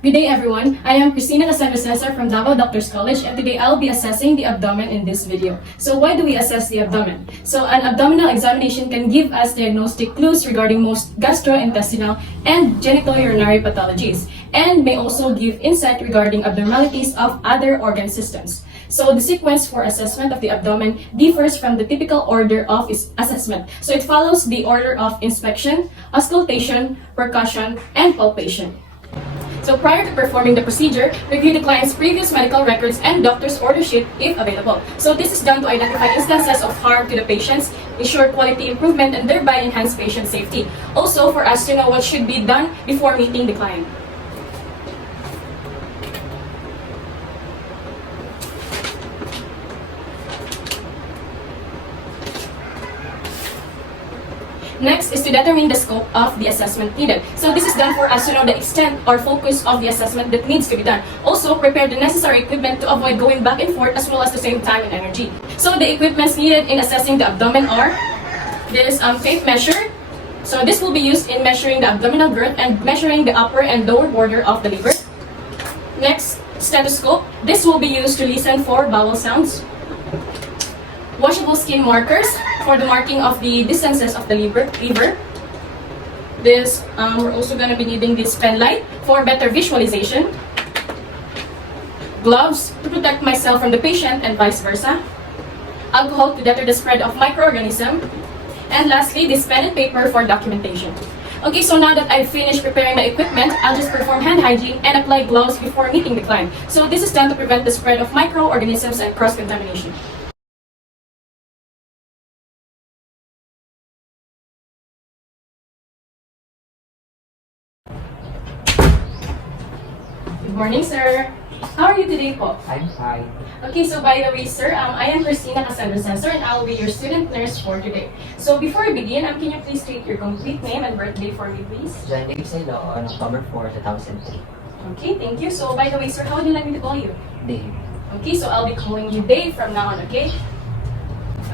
Good day everyone, I am Christina Cassandra from Davao Doctors College, and today I'll be assessing the abdomen in this video. So why do we assess the abdomen? So an abdominal examination can give us diagnostic clues regarding most gastrointestinal and genitourinary pathologies, and may also give insight regarding abnormalities of other organ systems. So the sequence for assessment of the abdomen differs from the typical order of assessment. So it follows the order of inspection, auscultation, percussion, and palpation. So prior to performing the procedure, review the client's previous medical records and doctor's order sheet if available. So this is done to identify instances of harm to the patients, ensure quality improvement, and thereby enhance patient safety. Also for us to know what should be done before meeting the client. Next is to determine the scope of the assessment needed. So this is done for us to know the extent or focus of the assessment that needs to be done. Also, prepare the necessary equipment to avoid going back and forth, as well as to save time and energy. So the equipments needed in assessing the abdomen are this tape measure. So this will be used in measuring the abdominal girth and measuring the upper and lower border of the liver. Next, stethoscope. This will be used to listen for bowel sounds. Washable skin markers for the marking of the distances of the liver. This we're also going to be needing this pen light for better visualization. Gloves to protect myself from the patient and vice versa. Alcohol to deter the spread of microorganisms. And lastly, this pen and paper for documentation. Okay, so now that I've finished preparing my equipment, I'll just perform hand hygiene and apply gloves before meeting the client. So this is done to prevent the spread of microorganisms and cross-contamination. Good morning, sir. How are you today po? I'm fine. Okay, so by the way, sir, I am Christina Cassandra and I will be your student nurse for today. So before we begin, can you please state your complete name and birthday for me, please? John Dave Silo on October 4, 2003. Okay, thank you. So by the way, sir, how would you like me to call you? Dave. Okay, so I'll be calling you Dave from now on, okay?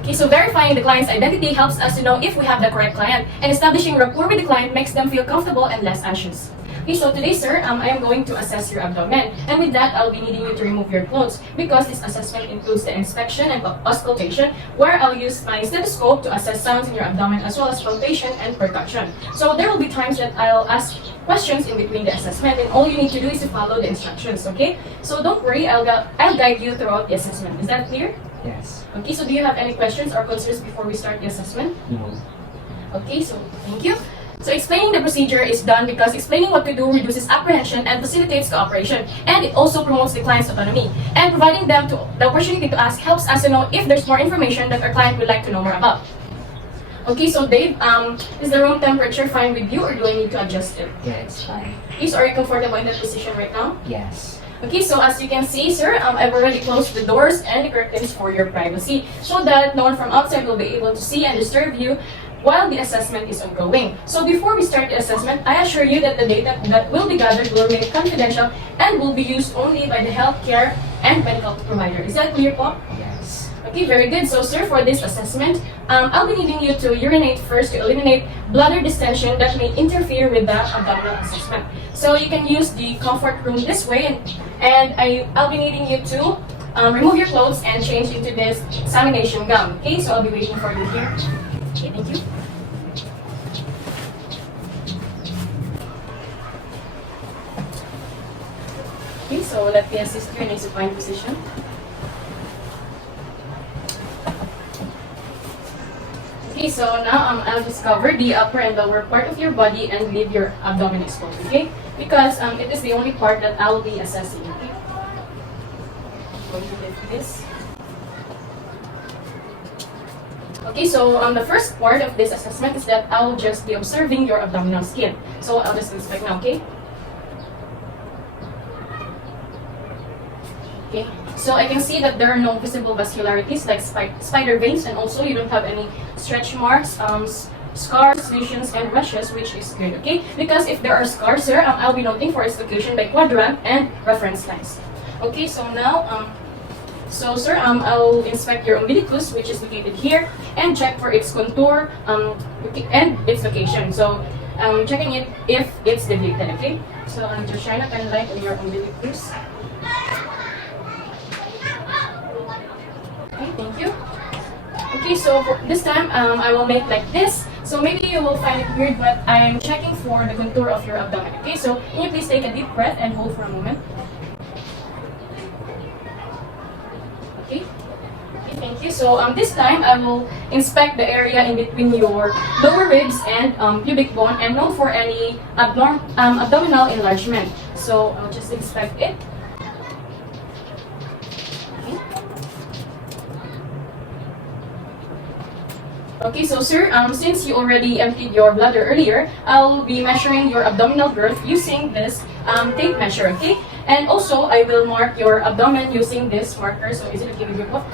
Okay, so verifying the client's identity helps us to know if we have the correct client, and establishing rapport with the client makes them feel comfortable and less anxious. Okay, so today, sir, I am going to assess your abdomen, and with that, I'll be needing you to remove your clothes because this assessment includes the inspection and auscultation, where I'll use my stethoscope to assess sounds in your abdomen, as well as palpation and percussion. So there will be times that I'll ask questions in between the assessment, and all you need to do is to follow the instructions, okay? So don't worry, I'll guide you throughout the assessment. Is that clear? Yes. Okay, so do you have any questions or concerns before we start the assessment? No. Okay, so thank you. So explaining the procedure is done because explaining what to do reduces apprehension and facilitates cooperation, and it also promotes the client's autonomy. And providing them the opportunity to ask helps us to know if there's more information that our client would like to know more about. Okay, so Dave, is the room temperature fine with you, or do I need to adjust it? Yeah, it's fine. Okay, so are you comfortable in that position right now? Yes. Okay, so as you can see, sir, I've already closed the doors and the curtains for your privacy, so that no one from outside will be able to see and disturb you while the assessment is ongoing. So before we start the assessment, I assure you that the data that will be gathered will remain confidential and will be used only by the healthcare and medical provider. Is that clear po? Yes. Okay, very good. So sir, for this assessment, I'll be needing you to urinate first to eliminate bladder distension that may interfere with the abdominal assessment. So you can use the comfort room this way, and I'll be needing you to remove your clothes and change into this examination gown. Okay, so I'll be waiting for you here. Okay, thank you. Okay, so let me assist you in a supine position. Okay, so now I'll just cover the upper and lower part of your body and leave your abdomen exposed, okay? Because it is the only part that I'll be assessing, okay? I'm going to lift this. Okay, so the first part of this assessment is that I'll just be observing your abdominal skin. So I'll just inspect now, okay? Okay, so I can see that there are no visible vascularities like spider veins, and also you don't have any stretch marks, scars, lesions, and rashes, which is good, okay? Because if there are scars, sir, I'll be noting for its location by quadrant and reference lines. Okay, so now, sir, I'll inspect your umbilicus, which is located here, and check for its contour and its location. So checking it if it's deviated, okay? So just shine a pen light on your umbilicus. Okay, thank you. Okay, so for this time, I will make like this. So maybe you will find it weird, but I'm checking for the contour of your abdomen. Okay, so can you please take a deep breath and hold for a moment? Okay. Okay, thank you. So this time, I will inspect the area in between your lower ribs and pubic bone and note for any abdominal enlargement. So I'll just inspect it. Okay, so sir, since you already emptied your bladder earlier, I'll be measuring your abdominal girth using this tape measure, okay? And also, I will mark your abdomen using this marker. So is it okay with your book?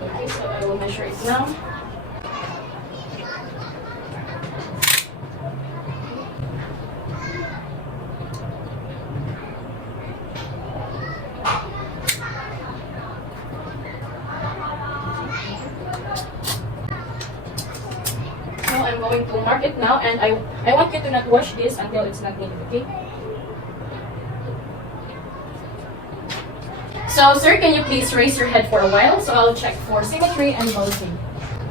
Okay, so I will measure it now. I'm going to mark it now, and I want you to not wash this until it's not needed, okay? So, sir, can you please raise your head for a while? So I'll check for symmetry and bulging.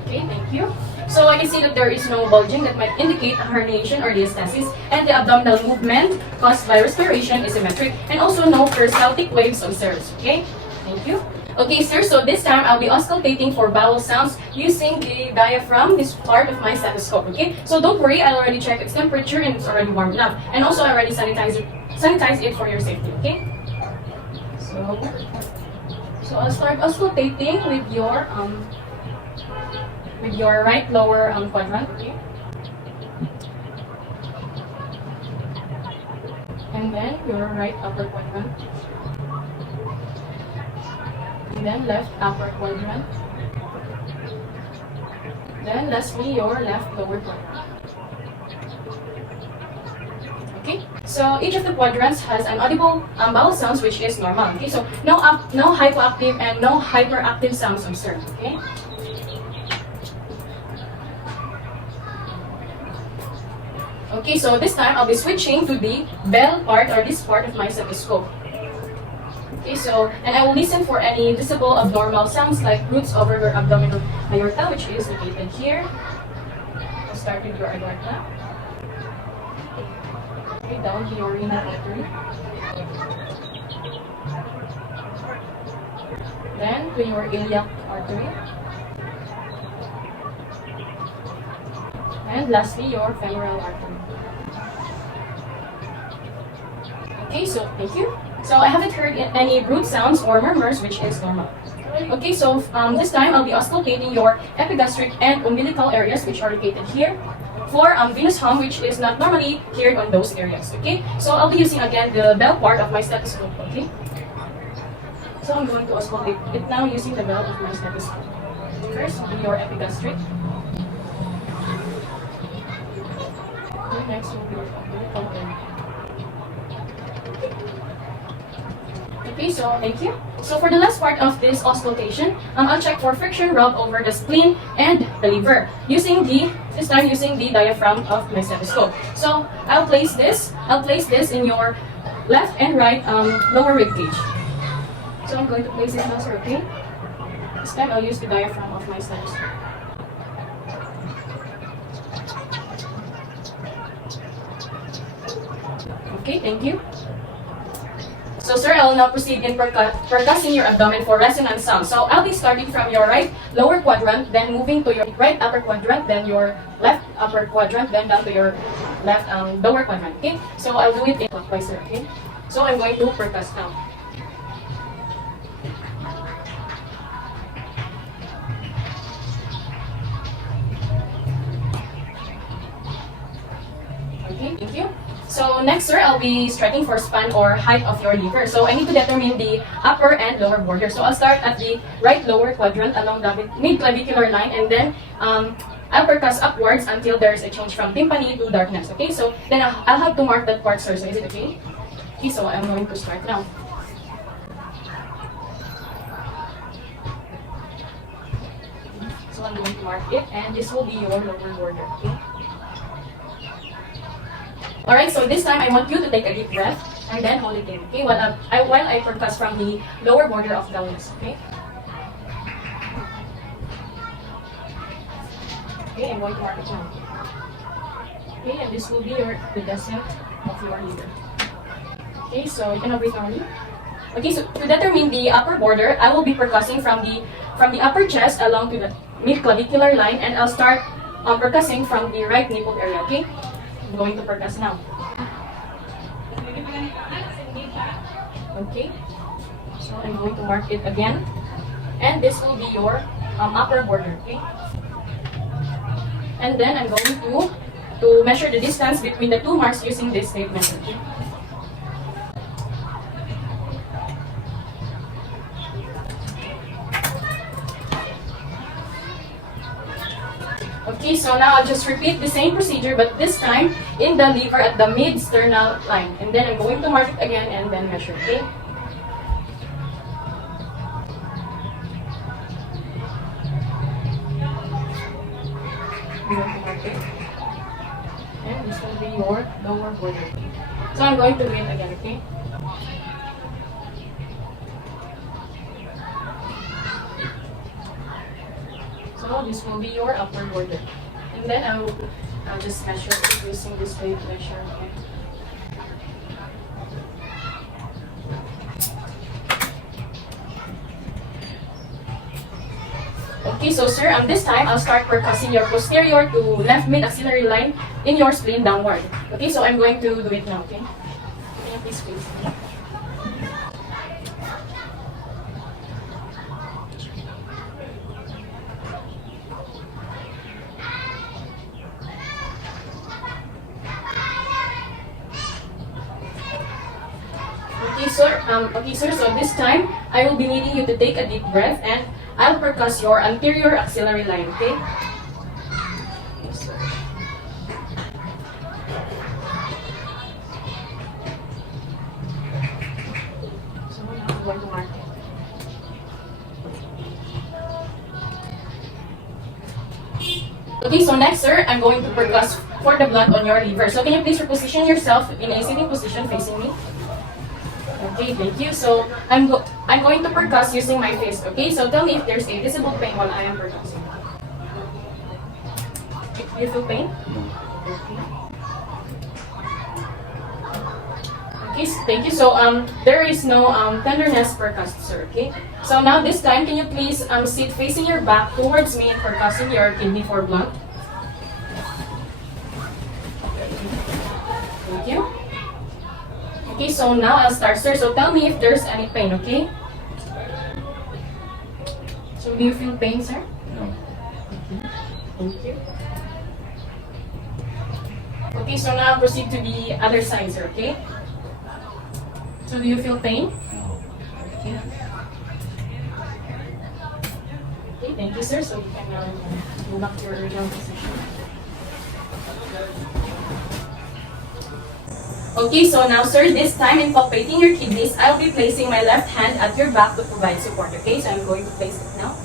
Okay, thank you. So I can see that there is no bulging that might indicate a herniation or diastasis, and the abdominal movement caused by respiration is symmetric, and also no peristaltic waves observed, okay? Thank you. Okay, sir, so this time I'll be auscultating for bowel sounds using the diaphragm, this part of my stethoscope, okay? So don't worry, I already checked its temperature and it's already warm enough. And also I already sanitize it for your safety, okay? So I'll start auscultating with your right lower quadrant, okay? And then your right upper quadrant. And then left upper quadrant. Then lastly, your left lower quadrant. Okay, so each of the quadrants has an audible bowel sounds which is normal. Okay, so no hypoactive and no hyperactive sounds observed. Okay. Okay, so this time I'll be switching to the bell part or this part of my stethoscope. Okay, so, and I will listen for any visible abnormal sounds like roots over your abdominal aorta, which is located here. I'll start with your aorta. Okay, down to your renal artery. Then to your iliac artery. And lastly, your femoral artery. Okay, so thank you. So I haven't heard any root sounds or murmurs, which is normal. Okay, so this time I'll be auscultating your epigastric and umbilical areas, which are located here, for venous hum, which is not normally heard on those areas. Okay, so I'll be using again the bell part of my stethoscope. Okay, so I'm going to auscultate it now using the bell of my stethoscope. First, your epigastric. Okay, next will be your umbilical area. Okay, so thank you. So for the last part of this auscultation, I'll check for friction rub over the spleen and the liver this time using the diaphragm of my stethoscope. So I'll place this in your left and right lower rib cage. So I'm going to place it now, sir, okay? This time I'll use the diaphragm of my stethoscope. Okay, thank you. So sir, I will now proceed in percussing your abdomen for resonance sound. So I'll be starting from your right lower quadrant, then moving to your right upper quadrant, then your left upper quadrant, then down to your left lower quadrant. Okay? So I'll do it in clockwise, sir. Okay? So I'm going to percuss now. Okay, thank you. So next, sir, I'll be striking for span or height of your liver. So I need to determine the upper and lower border. So I'll start at the right lower quadrant along the mid-clavicular line, and then I'll percuss upwards until there's a change from tympani to darkness. Okay, so then I'll have to mark that part, sir. So is it okay? Okay, so I'm going to start now. So I'm going to mark it, and this will be your lower border. Okay. Alright, so this time I want you to take a deep breath and then hold it in, okay? While I percuss from the lower border of the lungs, okay? Okay, I'm going to mark it now. Okay, and this will be the descent of your liver. Okay, so you can now breathe normally. Okay, so to determine the upper border, I will be percussing from the upper chest along to the mid-clavicular line, and I'll start percussing from the right nipple area, okay? I'm going to percuss now. Okay, so I'm going to mark it again, and this will be your upper border, okay? And then I'm going to measure the distance between the two marks using this tape measure, okay? Okay, so now I'll just repeat the same procedure, but this time in the liver at the mid-sternal line. And then I'm going to mark it again and then measure, okay? I'm going to mark it. And this will be your lower border. So I'm going to do it again, okay? So this will be your upper border. And then I'll just measure it using this tape measure. Okay? Okay, so sir, this time I'll start percussing your posterior to left mid-axillary line in your spleen downward. Okay, so I'm going to do it now, okay? Can you please face me? Okay, sir, so this time, I will be needing you to take a deep breath and I'll percuss your anterior axillary line, okay? Yes, sir. So now I'm going to mark it. Okay, so next, sir, I'm going to percuss for the blood on your liver. So can you please reposition yourself in a sitting position facing me? Okay, thank you. So I'm going to percuss using my fist. Okay, so tell me if there's a visible pain while I am percussing. Do you feel pain? Okay, thank you. So there is no tenderness percussed, sir. Okay. So now this time, can you please sit facing your back towards me and percussing your kidney for blunt? Thank you. Okay, so now I'll start, sir. So tell me if there's any pain, okay? So do you feel pain, sir? No. Thank you. Okay, so now I'll proceed to the other side, sir, okay? So do you feel pain? No. Okay. Okay, thank you, sir. So you can now go back to your original position. Okay, so now, sir, this time in palpating your kidneys, I'll be placing my left hand at your back to provide support. Okay, so I'm going to place it now.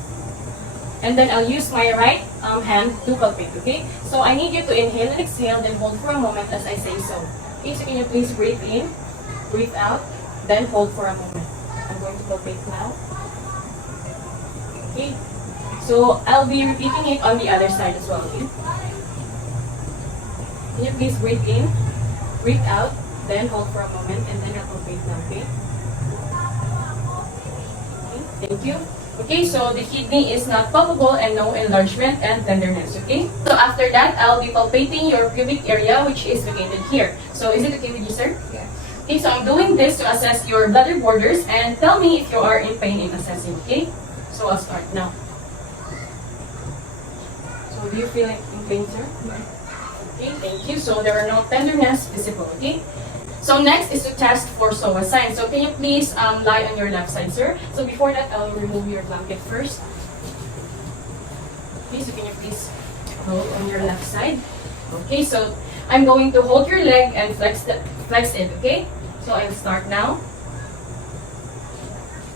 And then I'll use my right hand to palpate, okay? So I need you to inhale and exhale, then hold for a moment as I say so. Okay, so can you please breathe in, breathe out, then hold for a moment. I'm going to palpate now. Okay, so I'll be repeating it on the other side as well, okay? Can you please breathe in, breathe out, then hold for a moment, and then I'll palpate now, okay? Okay, thank you. Okay, so the kidney is not palpable and no enlargement and tenderness, okay? So after that, I'll be palpating your pubic area, which is located here. So is it okay with you, sir? Yes. Okay, so I'm doing this to assess your bladder borders, and tell me if you are in pain in assessing, okay? So I'll start now. So do you feel like in pain, sir? Okay, thank you. So there are no tenderness visible, okay? So next is to test for psoas signs. So can you please lie on your left side, sir? So before that, I'll remove your blanket first. Okay, so can you please hold on your left side? Okay, so I'm going to hold your leg and flex it, okay? So I'll start now.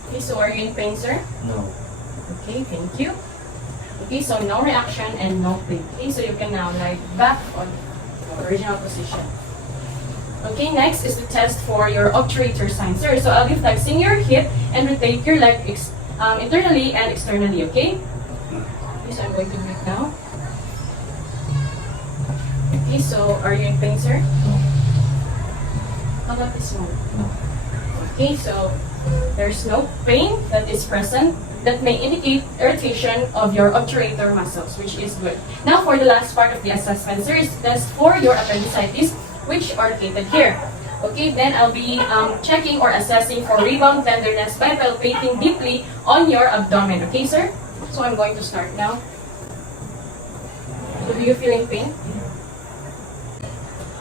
Okay, so are you in pain, sir? No. Okay, thank you. Okay, so no reaction and no pain. Okay, so you can now lie back on your original position. Okay, next is the test for your obturator sign, sir. So I'll be flexing your hip and rotate your leg internally and externally, okay? Okay, so I'm going to do it now. Okay, so are you in pain, sir? How about this one? Okay, so there's no pain that is present that may indicate irritation of your obturator muscles, which is good. Now for the last part of the assessment, sir, is test for your appendicitis, which are located here. Okay, then I'll be checking or assessing for rebound tenderness by palpating deeply on your abdomen. Okay, sir? So I'm going to start now. So do you feel pain?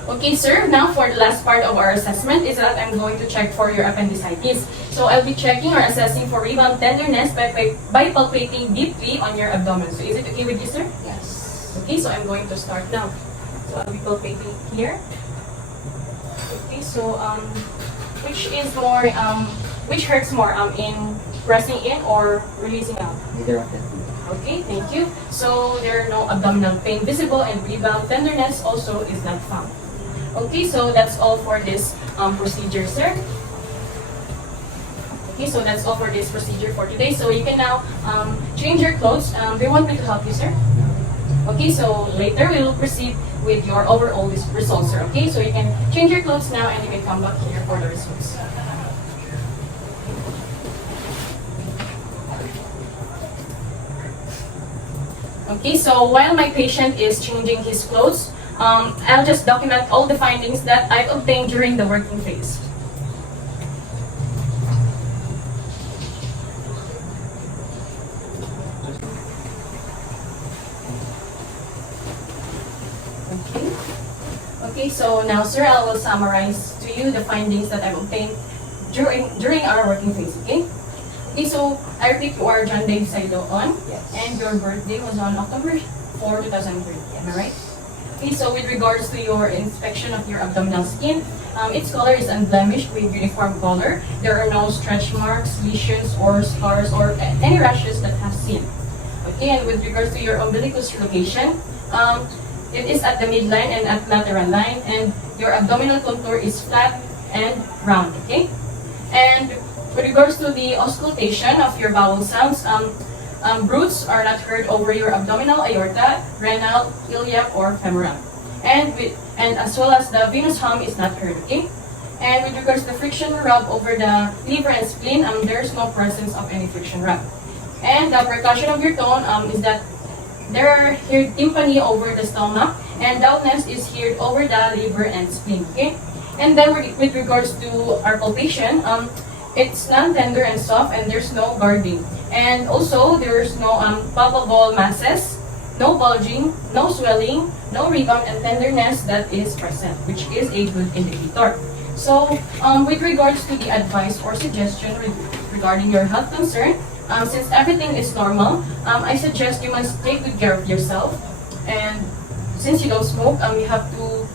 Okay, sir. Now for the last part of our assessment is that I'm going to check for your appendicitis. So I'll be checking or assessing for rebound tenderness by palpating deeply on your abdomen. So is it okay with you, sir? Yes. Okay, so I'm going to start now. So I'll be palpating here. Okay, so which hurts more, in pressing in or releasing out? Neither of them. Okay, thank you. So there are no abdominal pain visible and rebound tenderness also is not found. Okay, so that's all for this procedure, sir. Okay, so that's all for this procedure for today. So you can now change your clothes. Do you want me to help you, sir? Okay, so later we will proceed with your overall results, sir. Okay, so you can change your clothes now and you can come back here for the results. Okay, so while my patient is changing his clothes, I'll just document all the findings that I've obtained during the working phase. Okay, so now, sir, I will summarize to you the findings that I've obtained during our working phase, okay? Okay, so I repeat, you are John Dave Sailoon, Yes. and your birthday was on October 4, 2003, am I right? Okay, so with regards to your inspection of your abdominal skin, its color is unblemished with uniform color. There are no stretch marks, lesions, or scars, or any rashes that have seen. Okay, and with regards to your umbilicus location, it is at the midline and at lateral line, and your abdominal contour is flat and round, okay? And with regards to the auscultation of your bowel sounds, broods are not heard over your abdominal aorta, renal, iliac, or femoral. And as well as the venous hum is not heard, okay? And with regards to the friction rub over the liver and spleen, there's no presence of any friction rub. And the percussion of your tone is that there are here tympani over the stomach, and dullness is here over the liver and spleen, okay? And then with regards to our palpation, it's non-tender and soft, and there's no guarding. And also, there's no palpable masses, no bulging, no swelling, no rebound and tenderness that is present, which is a good indicator. So, with regards to the advice or suggestion regarding your health concern, since everything is normal, I suggest you must take good care of yourself. And since you don't smoke, you have to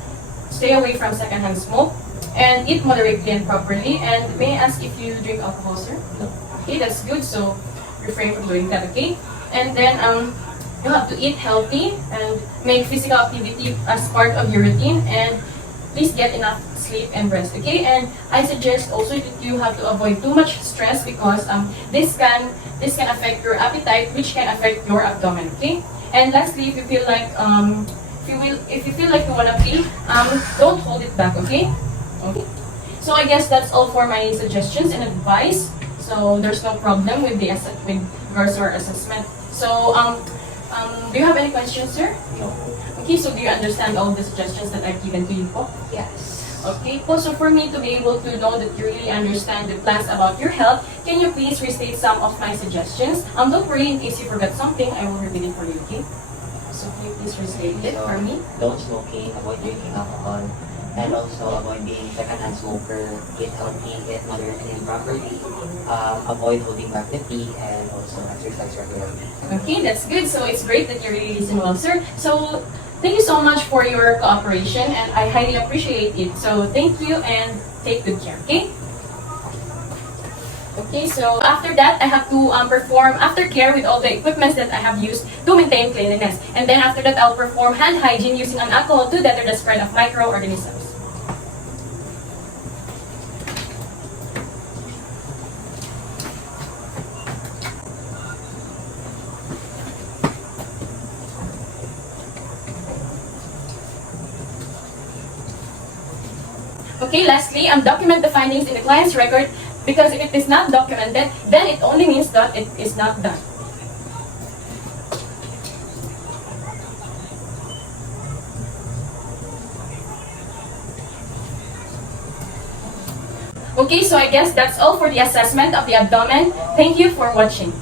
stay away from secondhand smoke and eat moderately and properly. And may I ask if you drink alcohol, sir? No. Okay, that's good. So refrain from doing that, okay? And then you have to eat healthy and make physical activity as part of your routine. And please get enough sleep and rest, okay? And I suggest also that you have to avoid too much stress because this can affect your appetite, which can affect your abdomen, okay? And lastly, if you feel like if you feel like you wanna pee, don't hold it back, okay? Okay. So I guess that's all for my suggestions and advice. So there's no problem with with regards to our assessment. So do you have any questions, sir? No. Okay, so do you understand all the suggestions that I've given to you po? Yes. Okay po, so for me to be able to know that you really understand the plans about your health, can you please restate some of my suggestions? Don't worry, in case you forgot something, I will repeat it for you, okay? So can you please restate it for me? Don't smoking, avoid drinking alcohol, and also avoid being secondhand smoker, eat healthy, eat moderately and properly, avoid holding back the pee, and also exercise regularly. Okay, that's good. So it's great that you really listen well, sir. So thank you so much for your cooperation, and I highly appreciate it. So thank you and take good care, okay? Okay, so after that, I have to perform aftercare with all the equipments that I have used to maintain cleanliness. And then after that, I'll perform hand hygiene using an alcohol to deter the spread of microorganisms. Okay, lastly, document the findings in the client's record, because if it is not documented, then it only means that it is not done. Okay, so I guess that's all for the assessment of the abdomen. Thank you for watching.